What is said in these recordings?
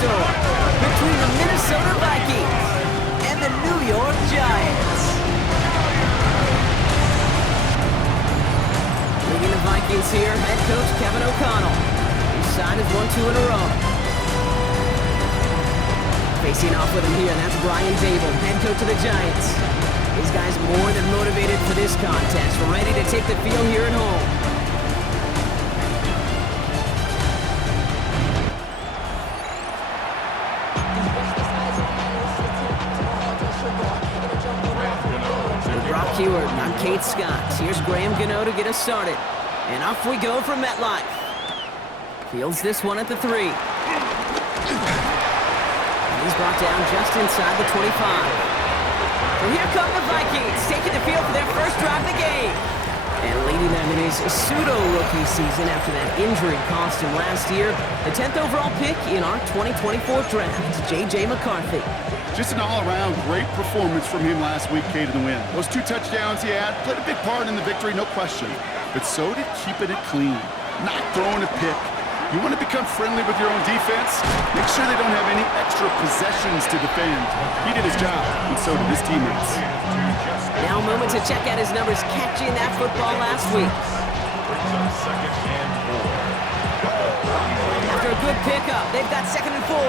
dinosaur between the Minnesota Vikings and the New York Giants. Leading the Vikings here, head coach Kevin O'Connell. His side has won 2 in a row. Facing off with him here, that's Brian Dable, head coach of the Giants. These guys more than motivated for this contest, ready to take the field here at home. Stewart, not Kate Scott. Here's Graham Gano to get us started. And off we go from MetLife. Fields this one at the 3. And he's brought down just inside the 25. Well, here come the Vikings, taking the field for their first drive of the game. And leading them in his pseudo-rookie season after that injury cost him last year, the 10th overall pick in our 2024 draft, J.J. McCarthy. Just an all-around great performance from him last week, Kate, in the win. Those 2 touchdowns he had played a big part in the victory, no question. But so did keeping it clean, not throwing a pick. You want to become friendly with your own defense? Make sure they don't have any extra possessions to defend. He did his job, and so did his teammates. Now a moment to check out his numbers catching that football last week. After a good pickup, they've got 2nd and 4.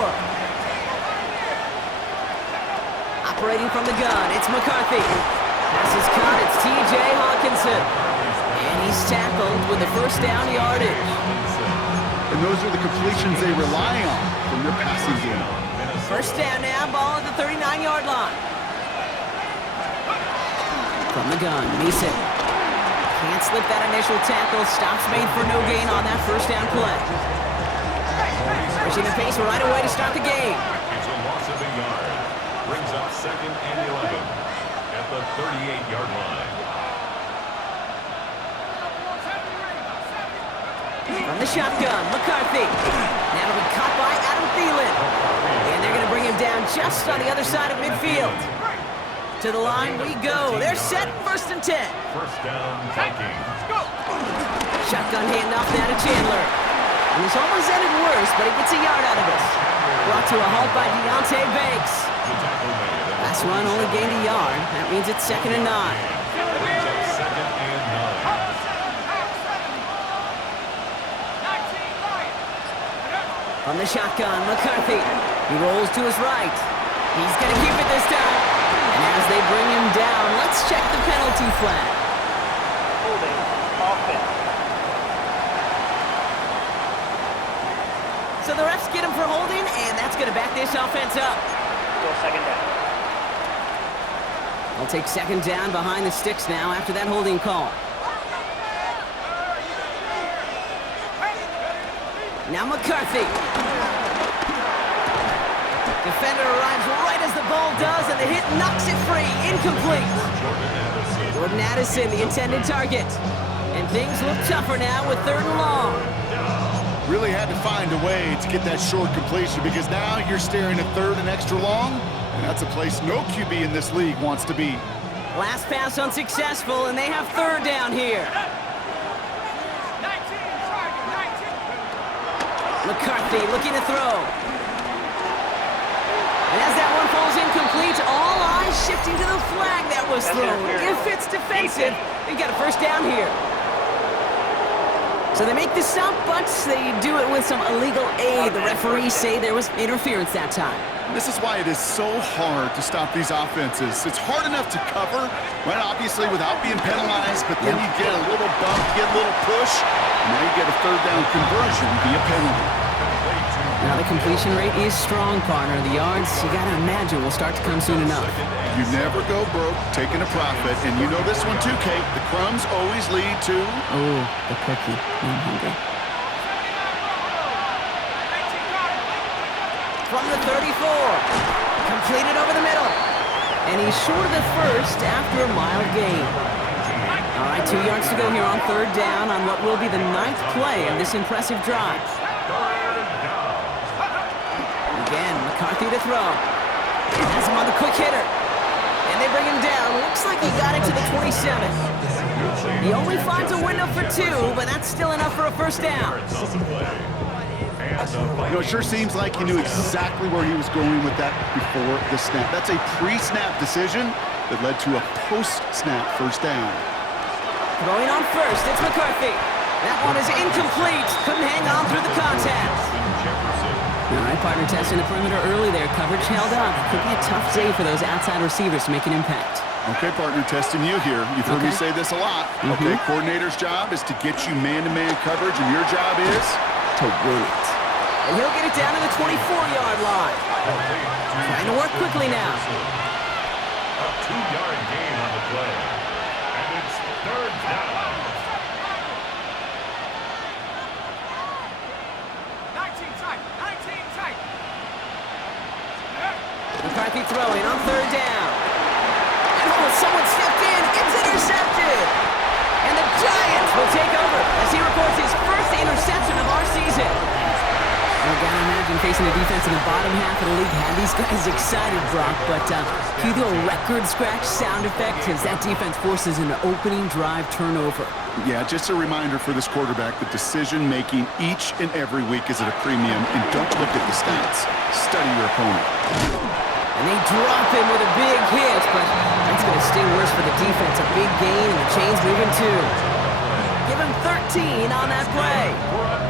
Operating from the gun, it's McCarthy. Pass is caught, it's T.J. Hawkinson. And he's tackled with the first down yardage. And those are the completions they rely on from their passing game. First down now, ball at the 39-yard line. From the gun, Mason. Can't slip that initial tackle. Stops made for no gain on that first down play. Pushing the pace right away to start the game. It's a loss of a yard. Brings up 2nd and 11 at the 38-yard line. From the shotgun, McCarthy. Now it'll be caught by Adam Thielen. And they're going to bring him down just on the other side of midfield. To the line we go. They're set, 1st and 10. First down, Vikings. Shotgun handoff now to Chandler. And this almost ended worse, but he gets a yard out of this. Brought to a halt by Deontay Banks. Last run only gained a yard. That means it's 2nd and 9. Brings up 2nd and 9. From the shotgun, McCarthy. He rolls to his right. He's going to keep it this time. And as they bring him down, let's check the penalty flag. Holding offense. So the refs get him for holding, and that's going to back this offense up. Go 2nd down. I'll take 2nd down behind the sticks now after that holding call. Now McCarthy. Defender arrives right as the ball does, and the hit knocks it free. Incomplete. Jordan Addison, the intended target. And things look tougher now with 3rd and long. Really had to find a way to get that short completion because now you're staring at 3rd and extra long, and that's a place no QB in this league wants to be. Last pass unsuccessful, and they have 3rd down here. McCarthy looking to throw. And as that one falls incomplete, all eyes shifting to the flag that was thrown. If it's defensive, they've got a first down here. So they make the stop, but they do it with some illegal aid. The referees say there was interference that time. This is why it is so hard to stop these offenses. It's hard enough to cover, right, obviously, without being penalized, but then you get a little bump, you get a little push, and now you get a 3rd down conversion via penalty. Now the completion rate is strong, partner. The yards, you got to imagine, will start to come soon enough. You never go broke taking a profit, and you know this one too, Kate. The crumbs always lead to... Oh, the cookie. I'm hungry. From the 34. Completed over the middle. And he's short of the first after a mild gain. All right, 2 yards to go here on 3rd down on what will be the 9th play of this impressive drive. Again, McCarthy to throw. Has him on the quick hitter. And they bring him down. Looks like he got it to the 27. He only finds a window for 2, but that's still enough for a first down. You know, it sure seems like he knew exactly where he was going with that before the snap. That's a pre-snap decision that led to a post-snap first down. Throwing on first, it's McCarthy. That one is incomplete. Couldn't hang on through the contact. All right, partner, testing the perimeter early there. Coverage held up. Could be a tough day for those outside receivers to make an impact. Okay, partner, testing you here. You've heard me say this a lot. Okay, coordinator's job is to get you man-to-man coverage, and your job is to win it. And he'll get it down to the 24-yard line. Trying to work quickly now. A 2-yard gain on the play. And it's third down. 19 tight. McCarthy throwing on third down. And someone stepped in. It's intercepted. And the Giants will take over as he records his first interception of our season. I gotta imagine facing a defense in the bottom half of the league had these guys excited, Brock, but cue the record scratch sound effect as that defense forces an opening drive turnover. Yeah, just a reminder for this quarterback that decision-making each and every week is at a premium, and don't look at the stats. Study your opponent. And they drop him with a big hit, but that's going to sting worse for the defense. A big gain, and the chain's moving too. Give him 13 on that play.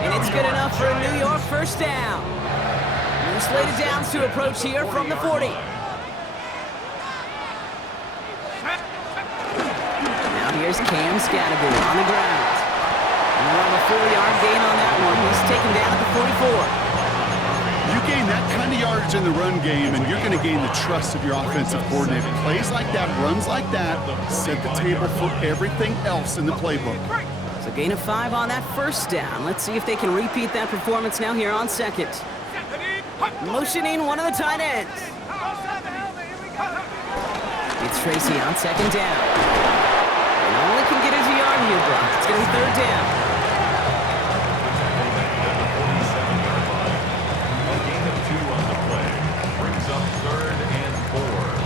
And it's good enough for a New York first down. New slated downs to approach here from the 40. Now here's Cam Scattergood on the ground. And we'll have a 4-yard gain on that one. He's taken down at the 44. You gain that kind of yardage in the run game, and you're going to gain the trust of your offensive coordinator. Plays like that, runs like that, set the table for everything else in the playbook. So gain of 5 on that first down. Let's see if they can repeat that performance now here on second. Motioning one of the tight ends. It's Tracy on second down. And all he can get is a yard here, Brock. It's going to be third down. A gain of 2 on the play. Brings up third and 4.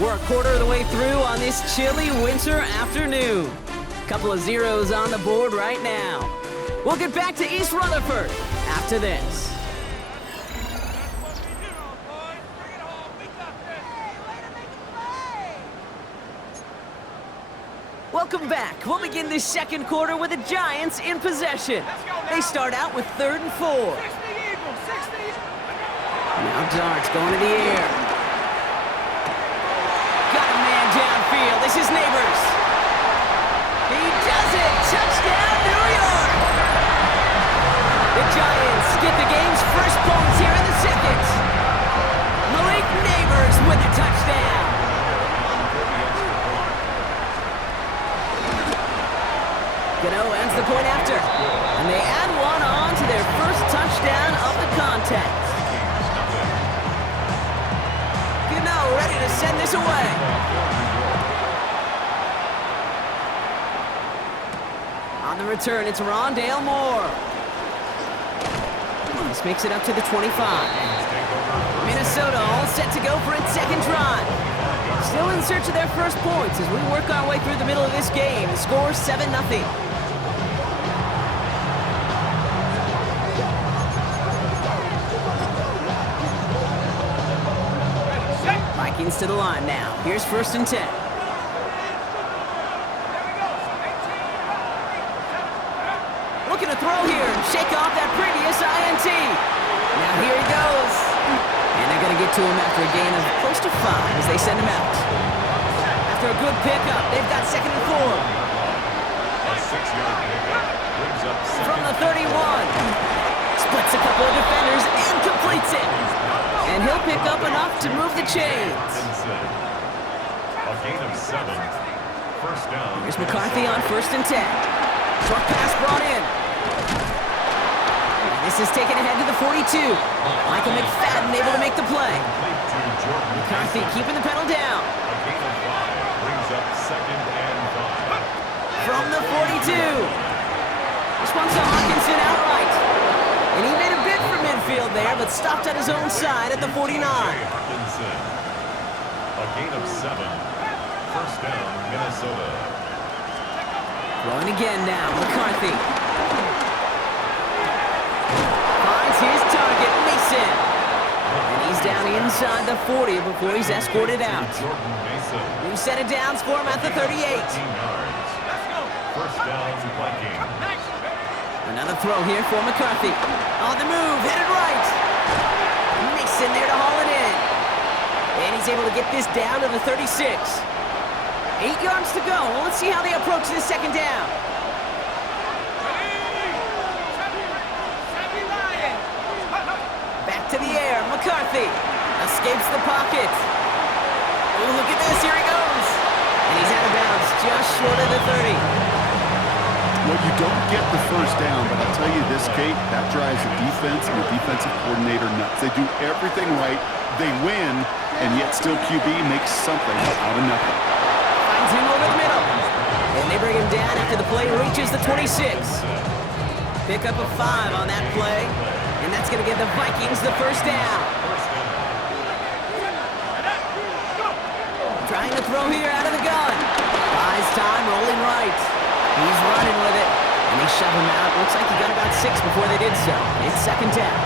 We're a quarter of the way through on this chilly winter afternoon. Couple of zeros on the board right now. We'll get back to East Rutherford after this. Welcome back. We'll begin this second quarter with the Giants in possession. They start out with 3rd and 4. Now Dart's going to the air. Got a man downfield. This is Neighbors. He does it. Touchdown, New York. The Giants get the game's first points here in the second. Malik Neighbors with the touchdown. Gano ends the point after. And they add one on to their first touchdown of the contest. Gano ready to send this away. On the return, it's Rondale Moore. This makes it up to the 25. Minnesota all set to go for its second drive. Still in search of their first points as we work our way through the middle of this game. The score 7-0. Vikings to the line now. Here's 1st and 10. Looking to throw here and shake off that previous INT. Now here he goes. And they're going to get to him after a gain of close to 5 as they send him out. After a good pickup, they've got 2nd and 4. A 6-yard pickup brings up From the 31. Splits a couple of defenders and completes it. And he'll pick up enough to move the chains. A gain of 7. First down. Here's McCarthy on 1st and 10. Short pass brought in. And this is taken ahead to the 42. Michael McFadden able to make the play. McCarthy keeping the pedal down. A gain of 5 brings up 2nd and 5. From the 42. This one's to Hawkinson outright. And he made a bid for midfield there, but stopped at his own side at the 49. Hawkinson. A A gain of 7. First down, Minnesota. Throwing again now, McCarthy. Finds his target, Mason. And he's down inside the 40 before he's escorted out. Jordan Mason. New set of downs for him at the 38. 13 yards. First down, Vikings. Another throw here for McCarthy. On the move, headed right. Mason there to haul it in. And he's able to get this down to the 36. 8 yards to go. Well, let's see how they approach this second down. Back to the air. McCarthy escapes the pocket. Oh, look at this. Here he goes. And he's out of bounds just short of the 30. Well, you don't get the first down, but I'll tell you this, Kate, that drives the defense and the defensive coordinator nuts. They do everything right. They win, and yet still QB makes something out of nothing. Finds him over the middle. And they bring him down after the play reaches the 26. Pick up a 5 on that play. And that's going to give the Vikings the first down. Trying to throw here out of the gun. Buys time, rolling right. He's running with it. And they shove him out. Looks like he got about 6 before they did so. It's second down.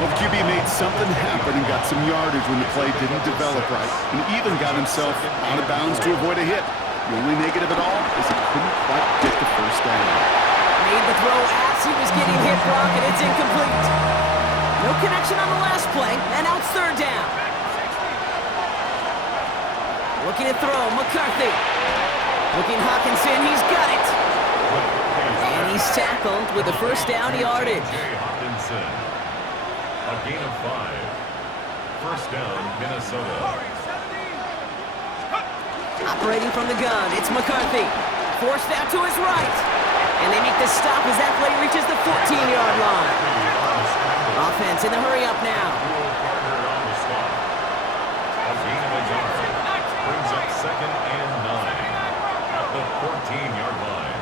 Well, the QB made something happen and got some yardage when the play didn't develop right, and even got himself out of bounds to avoid a hit. The only negative at all is he couldn't quite get the first down. Made the throw as he was getting hit, Brock, and it's incomplete. No connection on the last play, and now it's third down. Looking to throw, McCarthy. Looking Hawkinson, he's got it. And he's tackled with the first down yardage. Hawkinson. A gain of 5. First down, Minnesota. Operating from the gun, it's McCarthy. Forced out to his right. And they make the stop as that play reaches the 14-yard line. Offense in the hurry-up now. A gain of a yard. Brings up second and 9 at the 14-yard line.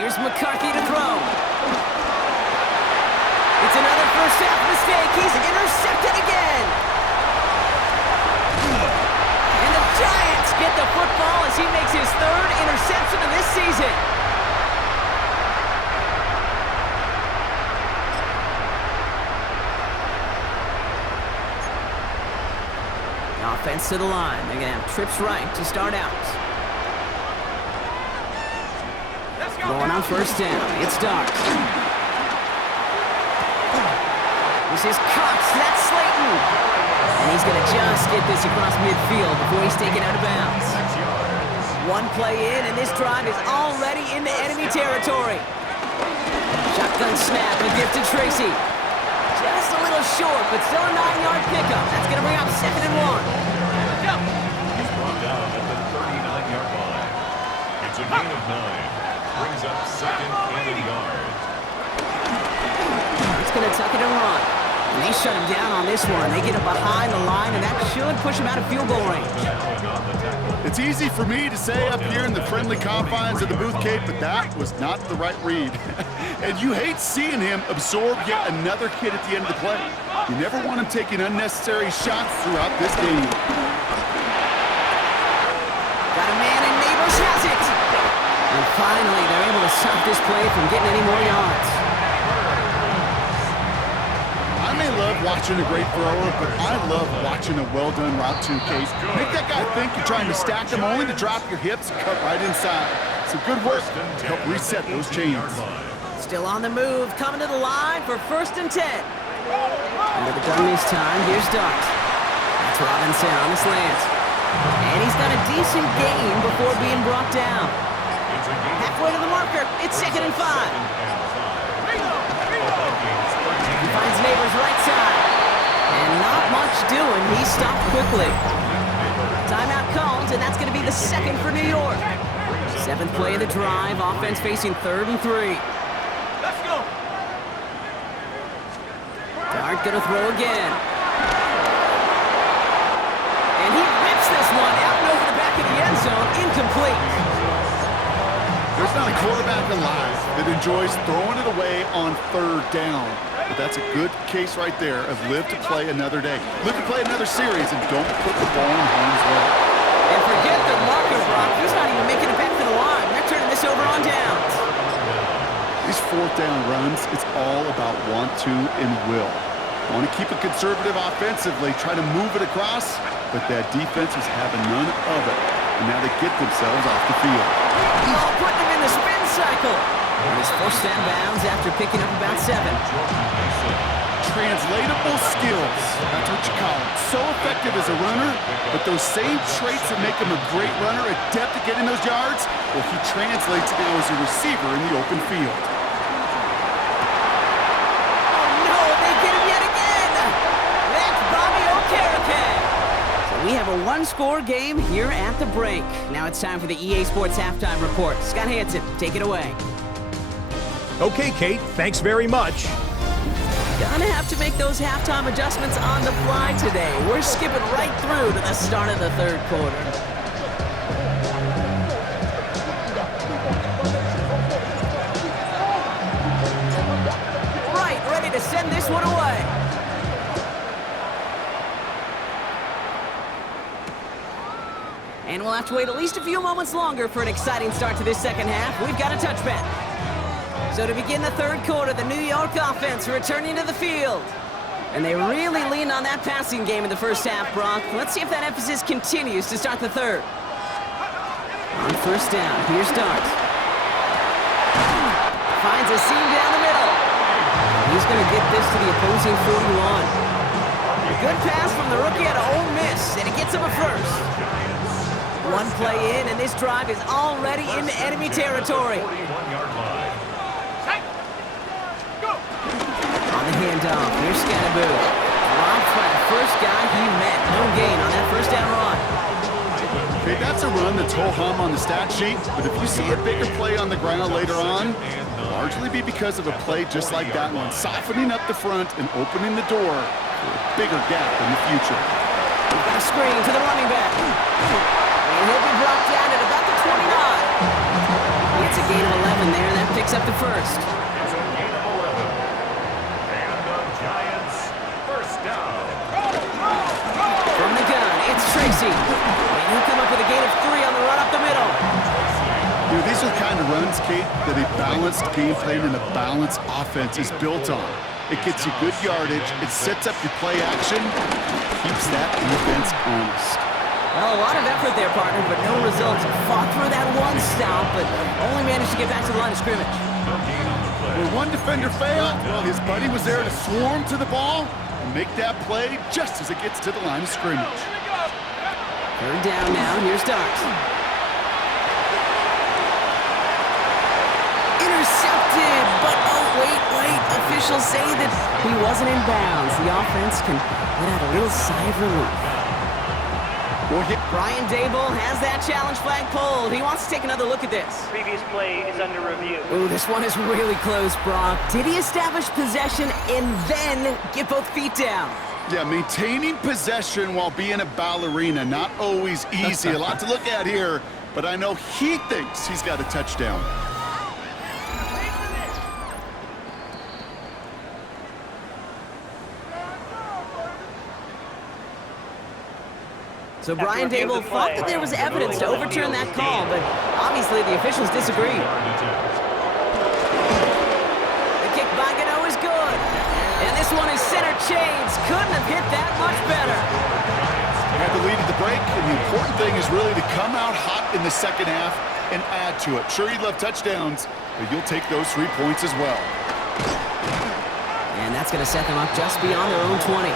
Here's McCarthy to throw. It's another first half mistake. He's intercepted again. And the Giants get the football as he makes his third interception of this season. The offense to the line. They're going to have trips right to start out. Going on first down. It's Starks. This is Cox. That's Slayton. And he's going to just get this across midfield before he's taken out of bounds. 1 play in, and this drive is already into enemy territory. Shotgun snap, a gift to Tracy. Just a little short, but still a 9-yard pickup. That's going to bring up second and 1. He's brought down at the 39-yard line. It's a gain of 9. Brings up second and a yard. It's going to tuck it and run. And they shut him down on this one. They get him behind the line, and that should push him out of field goal range. It's easy for me to say up here in the friendly confines of the booth, Kate, but that was not the right read. And you hate seeing him absorb yet another hit at the end of the play. You never want him taking unnecessary shots throughout this game. Got a man, and Neighbors has it. And finally, they're able to stop this play from getting any more yards. I may love watching a great thrower, but I love watching a well-done route too, Case. Make that guy think you're trying to stack them only to drop your hips and cut right inside. Some good work to help reset those chains. Still on the move, coming to the line for first and 10. Under the gun this time, here's Dart. That's Robinson on the slant. And he's got a decent gain before being brought down. Halfway to the marker, it's second and 5. He finds Neighbors right side. And not much doing, he stopped quickly. Timeout called, and that's going to be the second for New York. 7th play of the drive, offense facing 3rd and 3. Let's go. Dart gonna throw again. And he rips this one out and over the back of the end zone, incomplete. There's not a quarterback alive that enjoys throwing it away on 3rd down. But that's a good case right there of live to play another day. Live to play another series and don't put the ball in harm's way. And forget the marker, Brock. He's not even making it back to the line. They're turning this over on downs. These fourth down runs, it's all about want to and will. Want to keep it conservative offensively, try to move it across, but that defense is having none of it. And now they get themselves off the field. Oh, putting him in the spin cycle. And he's forced out of bounds after picking up about 7. Translatable skills. That's what you call it. So effective as a runner, but those same traits that make him a great runner, adept at getting those yards, well, he translates now as a receiver in the open field. We have a one-score game here at the break. Now it's time for the EA Sports Halftime Report. Scott Hansen, take it away. Okay, Kate, thanks very much. Gonna have to make those halftime adjustments on the fly today. We're skipping right through to the start of the third quarter. Right, ready to send this one away. And we'll have to wait at least a few moments longer for an exciting start to this second half. We've got a touchback. So to begin the third quarter, the New York offense returning to the field. And they really leaned on that passing game in the first half, Brock. Let's see if that emphasis continues to start the third. On first down, here's Starks. Finds a seam down the middle. He's going to get this to the opposing 41. Good pass from the rookie out of Ole Miss, and it gets him a first. One play in, and this drive is already into enemy territory. On the handoff, here's Scatterboo. Dropped by the first guy he met. No gain on that first down run. Okay, that's a run that's ho-hum on the stat sheet, but if you see a bigger play on the ground later on, it'll largely be because of a play just like that one, softening up the front and opening the door for a bigger gap in the future. We've got a screen to the running back. And he'll be brought down at about the 29. He gets a gain of 11 there. That picks up the first. It's a gain of 11. And the Giants first down. From the gun, it's Tracy. And he'll come up with a gain of 3 on the run up the middle. You know, these are the kind of runs, Kate, that a balanced game plan and a balanced offense is built on. It gets you good yardage, it sets up your play action, keeps that defense honest. Well, a lot of effort there, partner, but no results. Fought through that one stop, but only managed to get back to the line of scrimmage. When one defender failed, well, his buddy was there to swarm to the ball and make that play just as it gets to the line of scrimmage. Third down now, here's Starks. Intercepted, but oh, wait. Officials say that he wasn't in bounds. The offense can let out a little sigh of relief. Brian Dable has that challenge flag pulled. He wants to take another look at this. Previous play is under review. Ooh, this one is really close, Brock. Did he establish possession and then get both feet down? Yeah, maintaining possession while being a ballerina, not always easy. A lot to look at here, but I know he thinks he's got a touchdown. So Brian Dable thought that there was evidence to overturn that call, but obviously the officials disagreed. The kick by Gano is good. And this one is center change. Couldn't have hit that much better. They had the lead at the break, and the important thing is really to come out hot in the second half and add to it. Sure, you'd love touchdowns, but you'll take those 3 points as well. And that's going to set them up just beyond their own 20.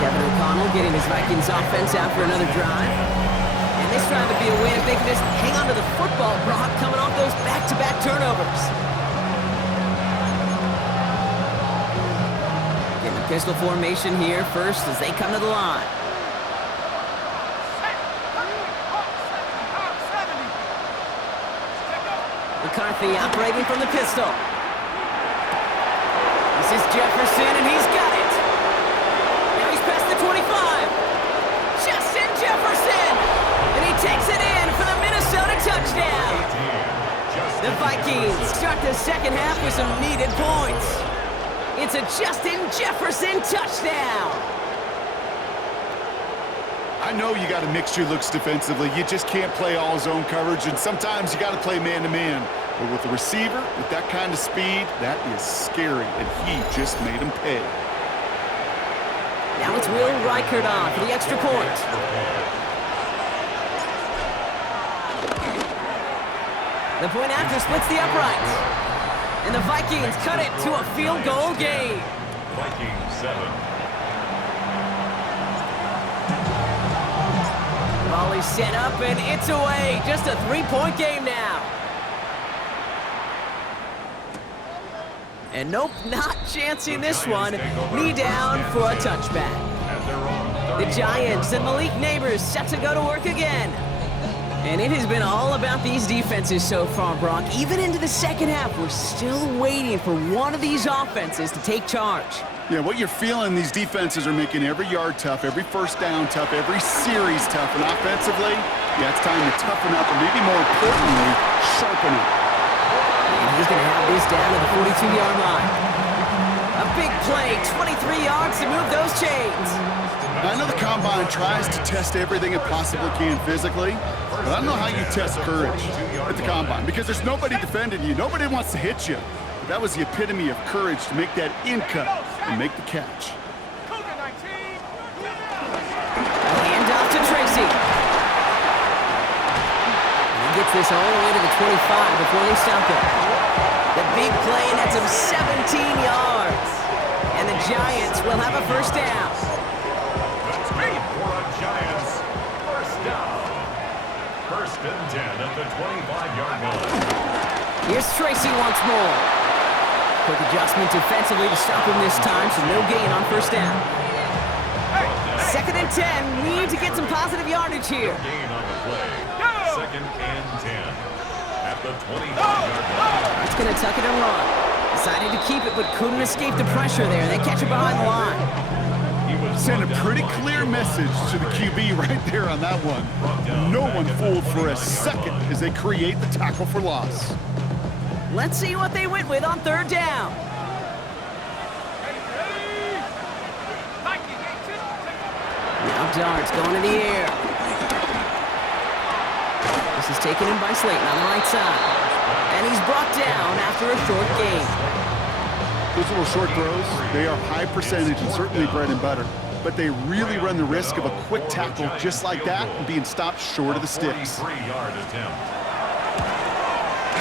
Kevin O'Connell getting his Vikings offense out for another drive. And this drive would be a win if they could just hang on to the football, Brock, coming off those back-to-back turnovers. Getting the pistol formation here first as they come to the line. McCarthy operating from the pistol. This is Jefferson, and he's got it. Now he's past the 25. Justin Jefferson! And he takes it in for the Minnesota touchdown. The Vikings start the second half with some needed points. It's a Justin Jefferson touchdown. I know you got to mix your looks defensively. You just can't play all zone coverage, and sometimes you got to play man-to-man. But with the receiver, with that kind of speed, that is scary, and he just made him pay. Now it's Will Reichert on for the extra point. The point after splits the uprights. And the Vikings cut it to a field goal game. Vikings 7. Volley set up and it's away. Just a 3-point game now. And nope, not chancing this one. Knee down for a touchback. The Giants and Malik Neighbors set to go to work again. And it has been all about these defenses so far, Brock. Even into the second half, we're still waiting for one of these offenses to take charge. Yeah, what you're feeling, these defenses are making every yard tough, every first down tough, every series tough. And offensively, yeah, it's time to toughen up, and maybe more importantly, sharpen up. And he's going to have this down to the 42-yard line. A big play, 23 yards to move those chains. I know the Combine tries to test everything it possibly can physically, but I don't know how you test courage at the Combine, because there's nobody defending you. Nobody wants to hit you. But that was the epitome of courage to make that in-cut and make the catch. A handoff to Tracy. And he gets this all the way to the 25 before they stop him. The big play nets him 17 yards. And the Giants will have a first down. Giants, first down. First and 10 at the 25-yard line. Here's Tracy once more. Quick adjustment defensively to stop him this time, so no gain on first down. Second and 10, need to get some positive yardage here. Gain on the play. Second and 10 at the 25-yard line. It's going to tuck it and run. Decided to keep it, but couldn't escape the pressure there. They catch it behind the line. Send a pretty clear message to the QB right there on that one. No one fooled for a second as they create the tackle for loss. Let's see what they went with on third down. Now darts going in the air. This is taken in by Slayton on the right side. And he's brought down after a short gain. Those little short throws, they are high percentage and certainly bread and butter. But they really run the risk of a quick tackle just like that and being stopped short of the sticks. 43-yard attempt.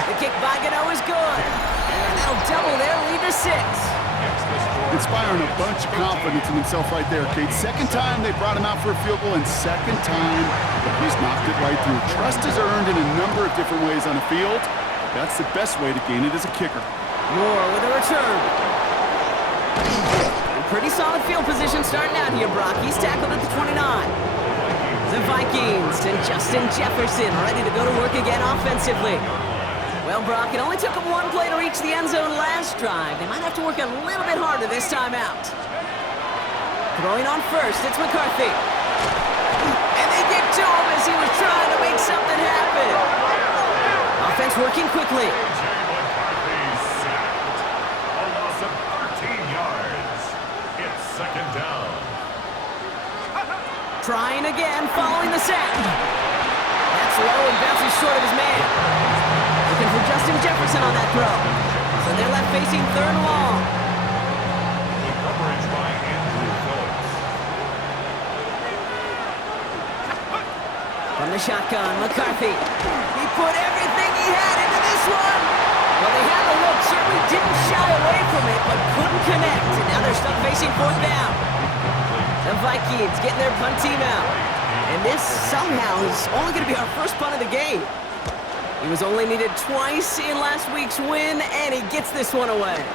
The kick by Gano is good. And they'll double their lead to 6. Inspiring a bunch of confidence in himself right there, Kate. Second time they brought him out for a field goal, and second time he's knocked it right through. Trust is earned in a number of different ways on the field. That's the best way to gain it as a kicker. Moore with a return. Pretty solid field position starting out here, Brock. He's tackled at the 29. The Vikings and Justin Jefferson ready to go to work again offensively. Well, Brock, it only took them one play to reach the end zone last drive. They might have to work a little bit harder this time out. Throwing on first, it's McCarthy. And they get to him as he was trying to make something happen. Offense working quickly. Second down. Trying again, following the sack. That's low and bounces short of his man. Looking for Justin Jefferson on that throw. So they're left facing third and long. The coverage by Andrew Phillips. From the shotgun, McCarthy. He put everything he had into this one. Well, they had the look, certainly didn't shy away from it, but couldn't connect. And now they're stuck facing fourth down. The Vikings getting their punt team out. And this somehow is only going to be our first punt of the game. He was only needed twice in last week's win, and he gets this one away. And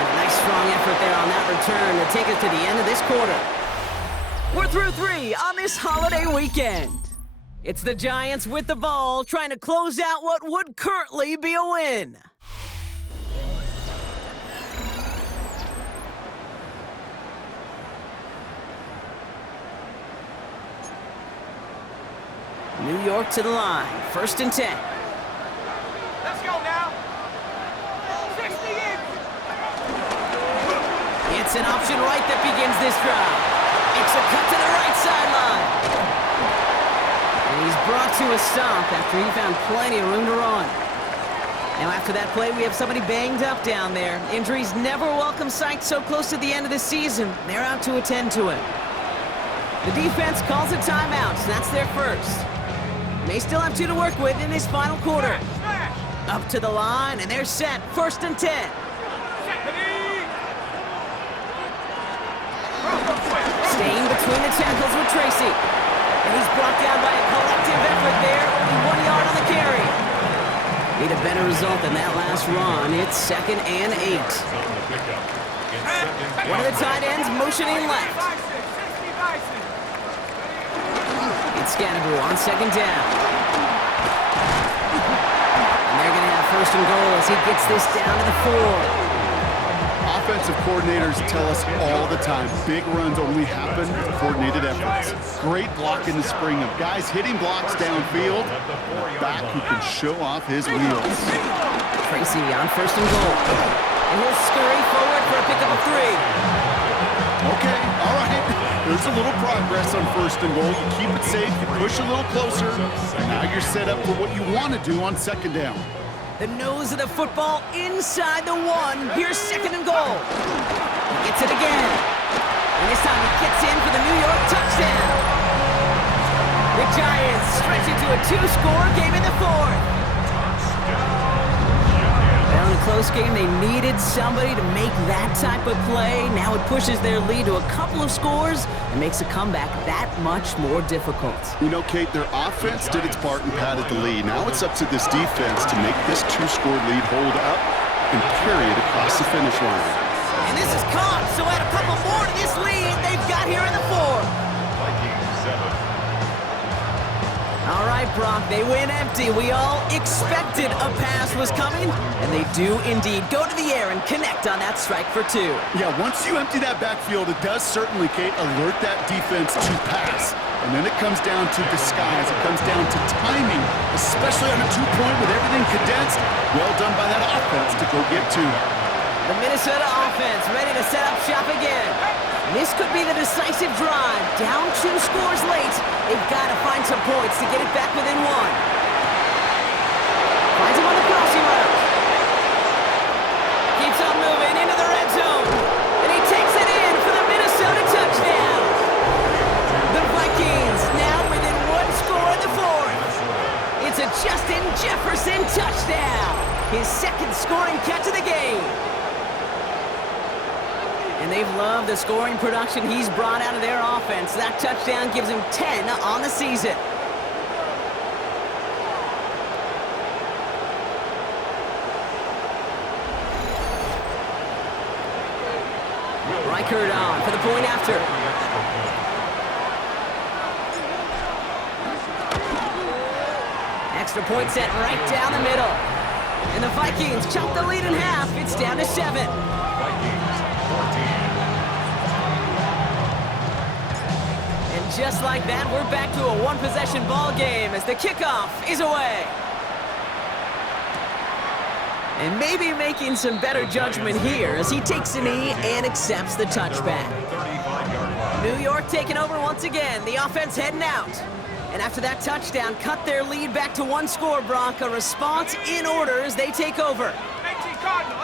a nice strong effort there on that return to take us to the end of this quarter. We're through 3 on this holiday weekend. It's the Giants with the ball, trying to close out what would currently be a win. New York to the line, first and 10. Let's go now. 60 in. It's an option right that begins this drive. It's a cut to the right sideline. And he's brought to a stop after he found plenty of room to run. Now after that play, we have somebody banged up down there. Injuries never a welcome sight so close to the end of the season. They're out to attend to it. The defense calls a timeout. That's their first. They still have 2 to work with in this final quarter. Up to the line, and they're set. 1st and 10. Staying between the tackles with Tracy. And he's brought down by a collective effort there. Only 1 yard on the carry. Need a better result than that last run. It's 2nd and 8. One of the tight ends motioning left. It's Scatterboo on 2nd down. And they're going to have 1st and goal as he gets this down to the 4. Offensive coordinators tell us all the time, big runs only happen with coordinated efforts. Great block in the spring of guys hitting blocks downfield, and a back who can show off his wheels. Tracy on 1st and goal. And he'll scurry forward for a pickup of 3. Okay, all right. There's a little progress on 1st and goal. You keep it safe, you push a little closer, and now you're set up for what you want to do on 2nd down. The nose of the football inside the 1. Here's 2nd and goal. He gets it again. And this time he gets in for the New York touchdown. The Giants stretch it to a 2-score game in the 4th. Well, in a close game, they needed somebody to make that type of play. Now it pushes their lead to a couple of scores and makes a comeback that much more difficult. You know, Kate, their offense did its part and padded the lead. Now it's up to this defense to make this 2-score lead hold up and carry it across the finish line. And this is caught, so add a couple more to this lead they've got here in the 4th. All right, Brock, they win empty. We all expected a pass was coming, and they do indeed go to the air and connect on that strike for 2. Yeah, once you empty that backfield, it does certainly, Kate, alert that defense to pass. And then it comes down to disguise. It comes down to timing, especially on a 2-point with everything condensed. Well done by that offense to go get 2. The Minnesota offense ready to set up shop again. This could be the decisive drive. Down 2 scores late. They've got to find some points to get it back within 1. Finds him on the crossing route. Keeps on moving into the red zone. And he takes it in for the Minnesota touchdown. The Vikings now within 1 score in the 4th. It's a Justin Jefferson touchdown. His 2nd scoring catch of the game. And they've loved the scoring production he's brought out of their offense. That touchdown gives him 10 on the season. Reichert on for the point after. Extra point set right down the middle. And the Vikings chop the lead in half. It's down to 7. And just like that, we're back to a 1-possession ball game as the kickoff is away. And maybe making some better judgment here as he takes a knee and accepts the touchback. New York taking over once again. The offense heading out. And after that touchdown, cut their lead back to 1 score, Brock. A response in order as they take over. 18 Cardinal.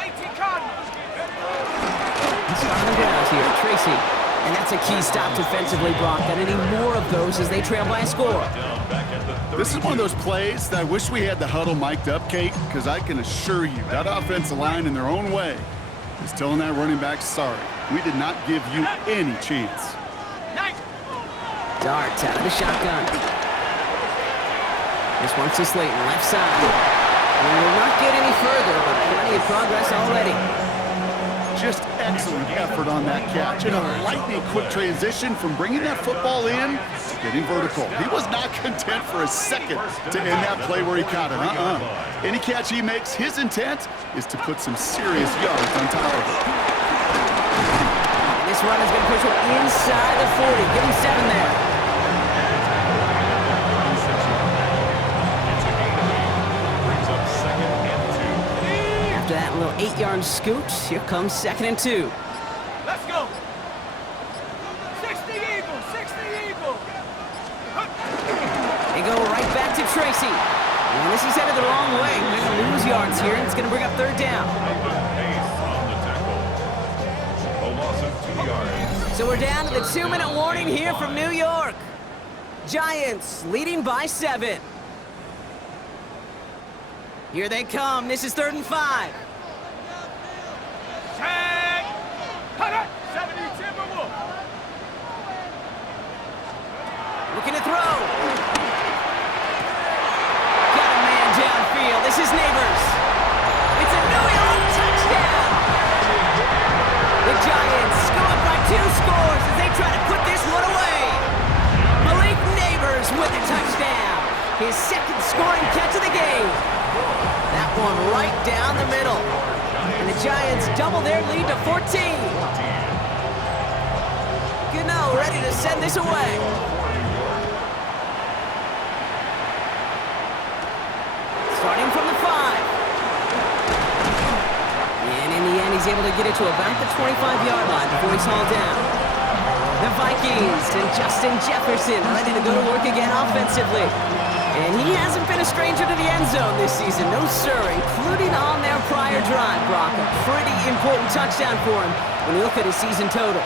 He's on the ground here, Tracy. And that's a key stop defensively, Brock. Got any more of those as they trail by a score. This is one of those plays that I wish we had the huddle mic'd up, Kate, because I can assure you that offensive line in their own way is telling that running back, sorry, we did not give you any chance. Dart out of the shotgun. This one's to Slayton, left side. And will not get any further, but plenty of progress already. Just excellent effort on that catch. And a lightning quick transition from bringing that football in to getting vertical. He was not content for a second to end that play where he caught it. Any catch he makes, his intent is to put some serious yards on top of it. This run is going to push him inside the 40. Give him 7 there. After that little 8-yard scoot, here comes 2nd and 2. Let's go. back to Tracy. And this is headed the wrong way. They're going to lose yards here, and it's going to bring up third down. Pace on the tackle. A loss of 2 yards. So we're down to the 2-minute warning here from New York. Giants leading by 7. Here they come. This is 3rd and 5. Looking to throw. Got a man downfield. This is Neighbors. It's a New York touchdown. The Giants go up by 2 scores as they try to put this one away. Malik Neighbors with a touchdown. His 2nd scoring catch of the game. That one right down the middle. And the Giants double their lead to 14. Gano ready to send this away. Starting from the 5. And in the end, he's able to get it to about the 25-yard line before he's hauled down. The Vikings and Justin Jefferson ready to go to work again offensively. And he hasn't been a stranger to the end zone this season, no sir, including on their prior drive, Brock. A pretty important touchdown for him when you look at his season total.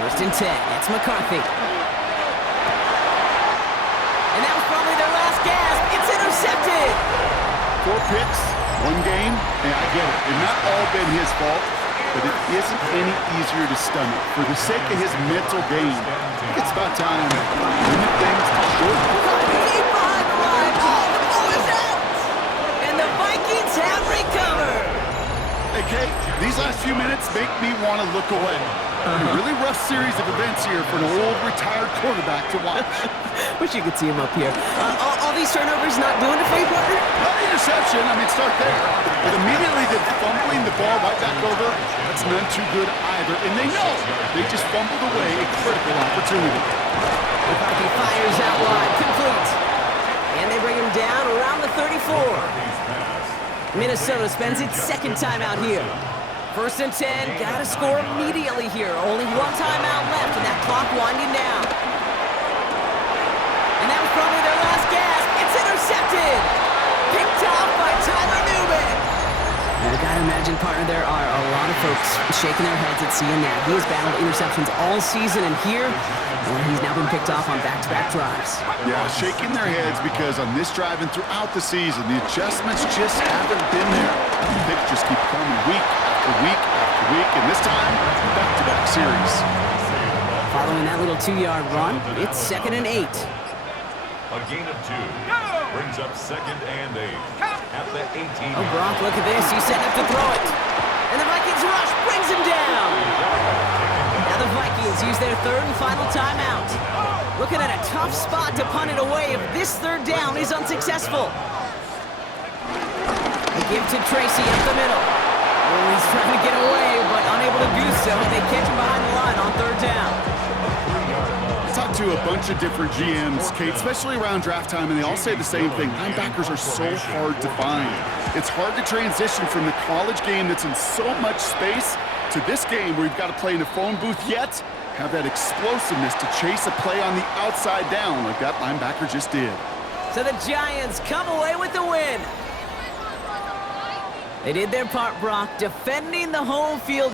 1st and 10, it's McCarthy. And that was probably their last gasp. It's intercepted. 4 picks, 1 game. Yeah, I get it. It's not all been his fault, but it isn't any easier to stomach. For the sake of his mental game, I think it's about time to limit things to short. Deep behind the line. Oh, the ball is out. And the Vikings have recovered. Hey, Kate, these last few minutes make me want to look away. A really rough series of events here for an old retired quarterback to watch. Wish you could see him up here. All these turnovers not doing it for you, partner? Not an interception. I mean, start there. But immediately then fumbling the ball right back over, that's none too good either. And they know they just fumbled away a critical opportunity. McCarthy fires out wide, complete. And they bring him down around the 34. Minnesota spends its 2nd time out here. 1st and 10, gotta score immediately here. Only 1 timeout left, and that clock winding down. And that was probably their last gasp. It's intercepted. Picked off by Tyler Newman. I gotta imagine, partner, there are a lot of folks shaking their heads at seeing that. He has battled interceptions all season, and here, well, he's now been picked off on back-to-back drives. Yeah, shaking their heads because on this drive and throughout the season, the adjustments just haven't been there. The picks just keep coming week after week after week, and this time, back-to-back series. Following that little 2-yard run, it's 2nd and 8. A gain of 2 brings up 2nd and 8 at the 18. Oh, Brock, look at this. He's setting up to throw it. And the Vikings rush brings him down. Now the Vikings use their 3rd and final timeout. Looking at a tough spot to punt it away if this 3rd down is unsuccessful. They give to Tracy up the middle. Oh, he's trying to get away, but unable to do so. They catch him behind the line on 3rd down. Talked to a bunch of different GMs, Kate, especially around draft time, and they all say the same thing. Linebackers are so hard to find. It's hard to transition from the college game that's in so much space to this game where you've got to play in a phone booth, yet have that explosiveness to chase a play on the outside down like that linebacker just did. So the Giants come away with the win. They did their part, Brock, defending the home field